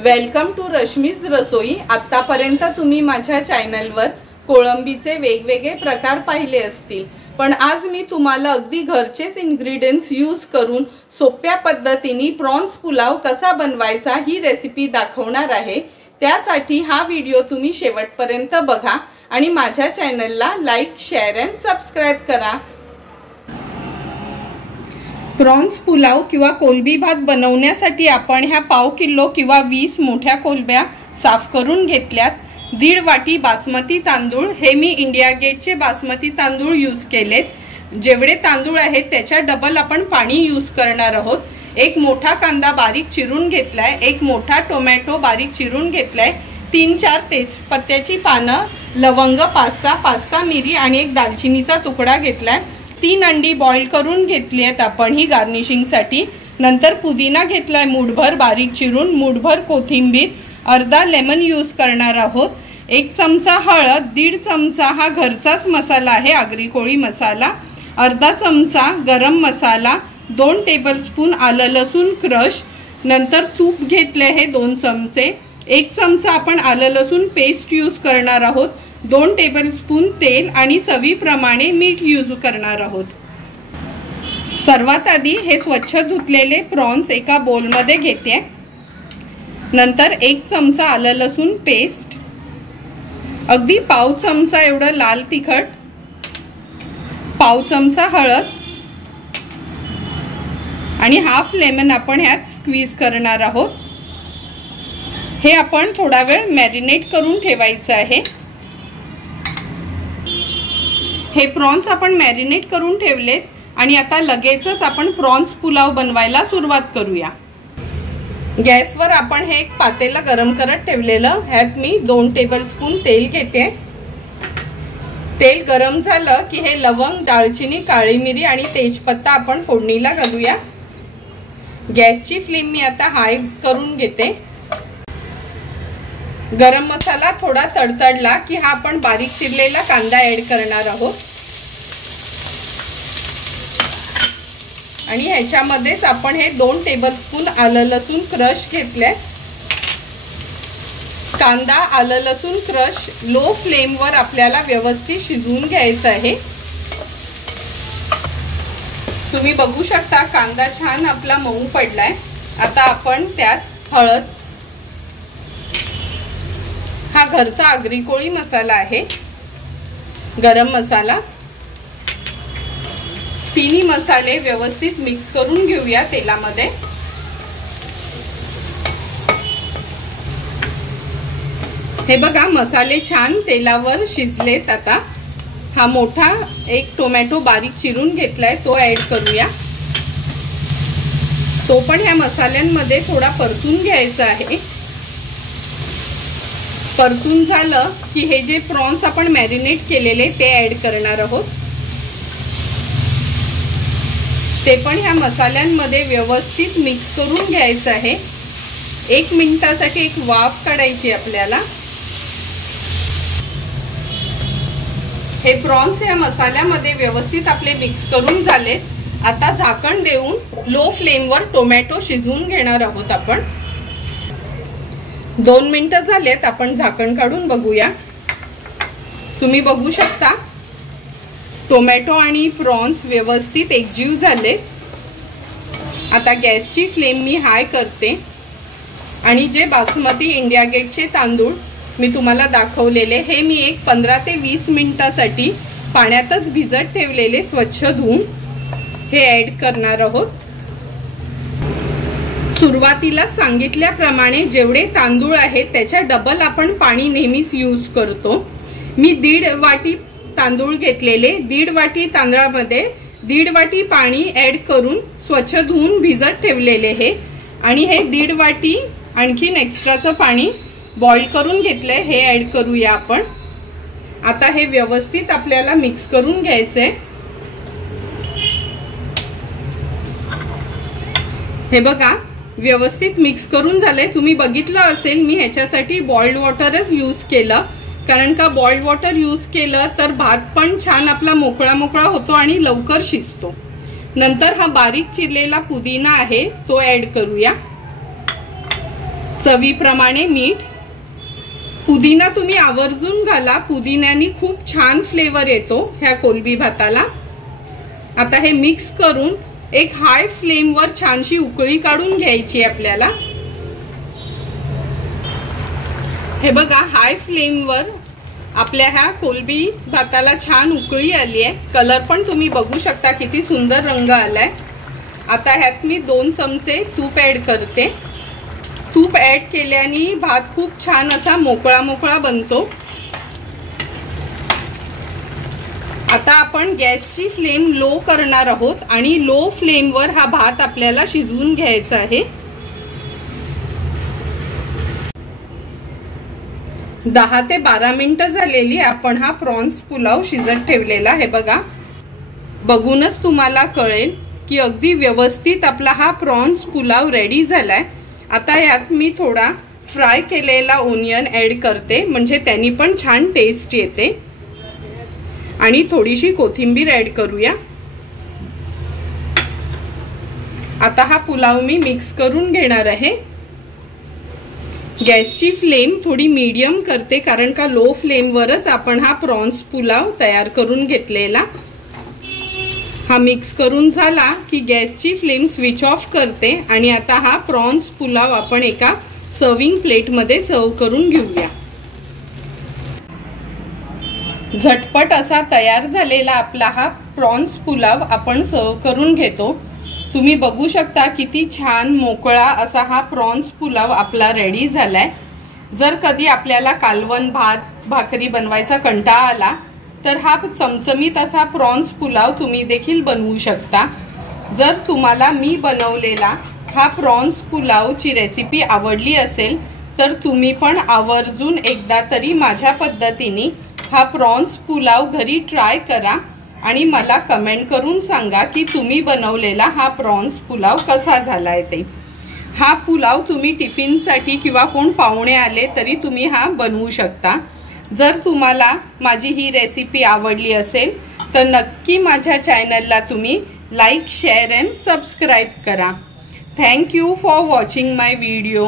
Welcome to Rashmi's रसोई। आतापर्यंत तुम्ही माझ्या चॅनलवर कोळंबीचे वेगवेगळे प्रकार पाहिले असतील, पण आज मी तुम्हाला अगदी घरचेच इंग्रेडिएंट्स यूज करून सोप्या पद्धतीने प्रॉन्स पुलाव कसा बनवायचा ही रेसिपी दाखवणार आहे। त्यासाठी हा व्हिडिओ तुम्ही शेवटपर्यंत बघा आणि माझ्या चॅनलला लाईक, शेअर अँड सबस्क्राइब करा। प्रॉन्स पुलाव किंवा कोलंबी भात बनवण्यासाठी आपण ह्या पाव किलो किंवा 20 मोठ्या कोलंब्या साफ करून घेतल्यात। 1.5 वाटी बासमती तांदूळ, हे मी इंडिया गेटचे बासमती तांदूळ यूज केलेत। जेवढे तांदूळ आहेत त्याच्या डबल आपण पाणी यूज करणार आहोत। एक मोठा कांदा बारीक चिरून घेतलाय, एक मोठा टोमॅटो बारीक चिरून घेतलाय, 3-4 तेजपत्त्याची पानं, लवंग 5-6 मिरी आणि एक दालचिनीचा तुकडा घेतलाय। 3 अंडी बॉईल करून घेतली आहेत आपण ही गार्निशिंगसाठी। नंतर पुदिना घेतलाय मूठभर बारीक चिरून, मूठभर कोथिंबीर, अर्धा लेमन यूज करणार आहोत। 1 चमचा हळद, 1.5 चमचा हा घरचाच मसाला आहे आगरी कोळी मसाला, अर्धा चमचा गरम मसाला, 2 टेबलस्पून आलं लसूण क्रश, नंतर तूप घेतले हे 2 चमचे, 1 चमचा आपण आलं लसूण पेस्ट यूज करणार आहोत, 2 टेबलस्पून तेल आणि चवीप्रमाणे मीठ यूज करणार आहोत। सर्वात आधी हे स्वच्छ धुतलेले प्रॉन्स एका बोलमध्ये घेते। नंतर 1 चमचा आलं लसूण पेस्ट, अगदी पाव चमचा एवढं लाल तिखट, पाव चमचा हळद आणि हाफ लेमन आपण ह्यात स्क्वीज करणार आहोत। हे आपण थोडा वेळ मॅरिनेट करून ठेवायचं आहे। हे प्रॉन्स आपण मॅरिनेट करून ठेवलेत आणि आता लगेचच आपण प्रॉन्स पुलाव बनवायला सुरुवात करूया। गॅसवर आपण हे एक पातेलं गरम करत ठेवलेलं, ह्यात मी 2 टेबलस्पून तेल घेते। तेल गरम झालं की हे लवंग, दालचिनी, काळी मिरी आणि तेजपत्ता आपण फोडणीला घालूया। गॅसची फ्लेम मी आता हाय करून घेते। गरम मसाला थोडा तडतडला की हा आपण बारीक चिरलेला कांदा ऍड करणार आहोत आणि ह्याच्यामध्येच आपण हे 2 टेबलस्पून आलं लसूण क्रश घेतले। कांदा आलं लसूण क्रश लो फ्लेमवर आपल्याला व्यवस्थित शिजवून घ्यायचं आहे। तुम्ही बघू शकता कांदा छान आपला मऊ पडलाय। आता आपण त्यात हळद, हा घरचा आगरी कोळी मसाला आहे, गरम मसाला, तिन्ही मसाले व्यवस्थित मिक्स करून घेऊया तेलामध्ये। हे बघा मसाले छान तेलावर शिजलेत। आता हा मोठा एक टोमॅटो बारीक चिरून घेतलाय तो ऍड करूया। तो पण ह्या मसाल्यांमध्ये थोडा परतून घ्यायचा आहे। परतून झालं की हे जे प्रॉन्स आपण मॅरिनेट केलेले ते ऍड करणार आहोत। ते पण ह्या मसाल्यांमध्ये व्यवस्थित मिक्स करून घ्यायचं आहे। 1 मिनिटासाठी एक वाफ काढायची आपल्याला। हे प्रॉन्स ह्या मसाल्यामध्ये व्यवस्थित आपले मिक्स करून झालेत। आता झाकण देऊन लो फ्लेमवर टोमॅटो शिजवून घेणार आहोत आपण। 2 मिनिटं झालेत, आपण झाकण काढून बघूया। तुम्ही बघू शकता टोमॅटो आणि प्रॉन्स व्यवस्थित एकजीव झाले। आता गॅसची फ्लेम मी हाय करते आणि जे बासमती इंडिया गेटचे तांदूळ मी तुम्हाला दाखवलेले हे मी एक 15 ते 20 मिनिटासाठी पाण्यातच भिजत ठेवलेले स्वच्छ धुवून हे ऍड करणार आहोत। सुरुवातीला सांगितल्याप्रमाणे जेवढे तांदूळ आहेत त्याच्या डबल आपण पाणी नेहमीच यूज करतो। मी 1.5 वाटी तांदूळ घेतलेले, 1.5 वाटी तांदळामध्ये 1.5 वाटी पाणी ऍड करून स्वच्छ धुवून भिजत ठेवलेले हे, आणि हे 1.5 वाटी आणखीन एक्स्ट्राचं पाणी बॉईल करून घेतलंय हे ऍड करूया आपण। आता हे व्यवस्थित आपल्याला मिक्स करून घ्यायचंय। हे बघा व्यवस्थित मिक्स करून झालंय। तुम्ही बघितलं असेल मी ह्याच्यासाठी बॉइल्ड वॉटरच यूज केलं, कारण का बॉइल्ड वॉटर यूज केलं तर भात पण छान आपला मोकळा मोकळा होतो आणि लवकर शिजतो। नंतर हा बारीक चिरलेला पुदिना आहे तो ऍड करूया। चवीप्रमाणे मीठ, पुदिना तुम्ही आवर्जून घाला, पुदिन्याने खूप छान फ्लेवर येतो ह्या कोलबी भाताला। आता हे मिक्स करून एक हाय फ्लेम वर छानशी उकळी काढून घ्यायची आपल्याला। हे बघा, हाय फ्लेम वर आपल्या ह्या कोलबी भाताला छान उकळी आली आहे। कलर पण तुम्ही बघू शकता किती सुंदर रंग आलाय। आता ह्यात मी 2 चमचे तूप ऍड करते। तूप ऍड केल्याने भात खूप छान असा मोकळा मोकळा बनतो। आता आपण गॅसची फ्लेम लो करणार आहोत आणि लो फ्लेम वर हा भात आपल्याला शिजवून घ्यायचा आहे। 10 ते 12 मिनिटं झालेली आपण हा प्रॉन्स पुलाव शिजत ठेवलेला आहे। बघा, बघूनच तुम्हाला कळेल की अगदी व्यवस्थित आपला हा प्रॉन्स पुलाव रेडी झालाय। आता यात मी थोडा फ्राय केलेला ओनियन ऍड करते, म्हणजे त्यांनी पण छान टेस्ट येते। आणि थोडीशी कोथिंबीर ऍड करूया। आता हा पुलाव मी मिक्स करून घेणार आहे। गॅसची फ्लेम थोडी मीडियम करते, कारण का लो फ्लेम वरच आपण हा प्रॉन्स पुलाव तयार करून घेतलेला। हा मिक्स करून झाला की गॅसची फ्लेम स्विच ऑफ करते आणि आता हा प्रॉन्स पुलाव आपण एका सर्विंग प्लेट मध्ये सर्व करून घेऊया। झटपट असा तयार झालेला आपला हा प्रॉन्स पुलाव आपण सर्व करून घेतो। तुम्ही बघू शकता किती छान मोकळा असा हा प्रॉन्स पुलाव आपला रेडी झालाय। जर कधी आपल्याला कालवण भात भाकरी बनवायचा कंटाळा आला तर हा चमचमीत असा प्रॉन्स पुलाव तुम्ही देखील बनवू शकता। जर तुम्हाला मी बनवलेला हा प्रॉन्स पुलावची रेसिपी आवडली असेल तर तुम्ही पण आवर्जून एकदा तरी माझ्या पद्धतीने हा प्रॉन्स पुलाव घरी ट्राय करा आणि मला कमेंट करून सांगा की तुम्ही बनवलेला हा प्रॉन्स पुलाव कसा झालाय ते। हा पुलाव तुम्ही टिफिनसाठी किंवा कोण पाहुणे आले तरी तुम्ही हा बनवू शकता। जर तुम्हाला माझी ही रेसिपी आवडली असेल तर नक्की माझ्या चॅनलला तुम्ही लाईक, शेअर अँड सबस्क्राईब करा। Thank you for watching my video.